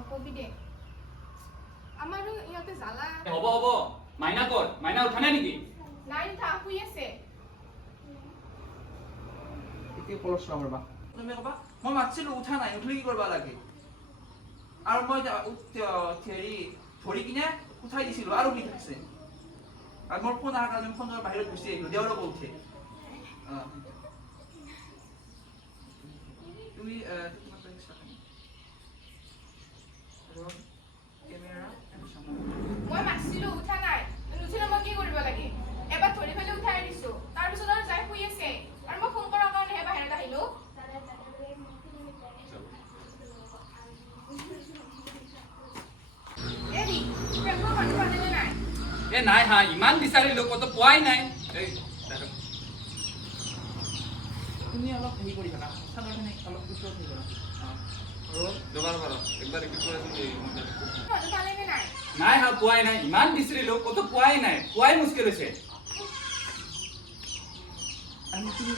নকবি দে আমাৰো ইয়াতে জালা হ'ব হ'ব মাইনা ক'ত মাইনা উঠা নাই নেকি নাই উঠা শুই আছে এতিয়া কলচ নামাৰবা তুমি কবা মই মাতিছিলো উঠা নাই উঠলি কি কৰবা লাগে আৰু মই হেৰি ধৰি কিনে উঠাই দিছিলো আৰু কি থাকছে আৰু মোৰ ফোন অহাৰ কাৰণে ফোনৰ বাহিৰত গুচি আহিলো দেওৰকো উঠে তুমি মই মাতিছিলো উঠা নাই নুঠিলে মই কি কৰিব লাগে এবাৰ ধৰি ফেলে উঠাই দিছো তাৰপিছত আৰু যাই শুই আছে আৰু মই ফোন কৰাৰ কাৰণেহে বাহিৰত আহিলো এৰি পেটৰ পানী পালে নাই এ নাই হা ইমান বিচাৰিলো কত পোৱাই নাই এই তুমি অলপ হেৰি কৰি থাকা চাদৰখিনি অলপ ওচৰত হেৰি কৰা দুবাৰ বাৰ একবাৰ ৰিপিট কৰাচোন মানুহ পালে নাই নাই হা পোৱাই নাই ইমান বিচাৰিলো কত পোৱাই নাই পোৱাই মুস্কিল হৈছে আমি তুমি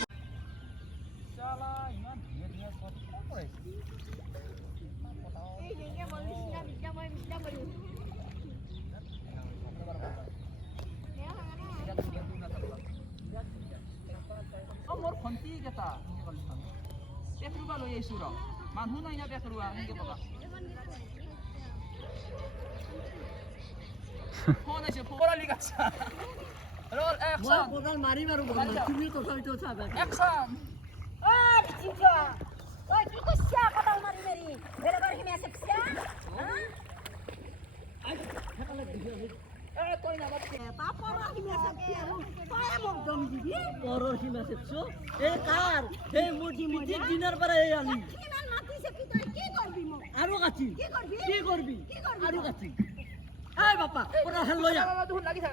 চালা ইমান ধুনীয়া ধুনীয়া শট কোন কৰাইছে এই যেকে বলবি সিনা বিদ্যা কৰি মোৰ ভণ্টি কেইটা পেকৰুৱা লৈ আহিছো ৰ মানুহ নাই না পেকৰুৱা এনেকে পাবা ফোন আছে পৰালি গাছা ৰল একশন কোদাল মারি মারো তুমি তো সইতো ছাবে একশন ও বিচিংকা ওই কি কইছা কথা মারি মারি বেলাবার হিমে আছে পিছা এ কই না বাচ্চা তারপর আমি মেসেজ আর পায়ে মুখ দম দিবি পরর কি মেসেজ এ কার হে মুজি মুজি ডিনার পরে এই আলি কিমান মাতিছে কি তুই কি করবি মো আরো গাছি কি করবি কি করবি কি করবি আরো গাছি এই বাপা ওরা হেল লইয়া বাবা দুন লাগি থাক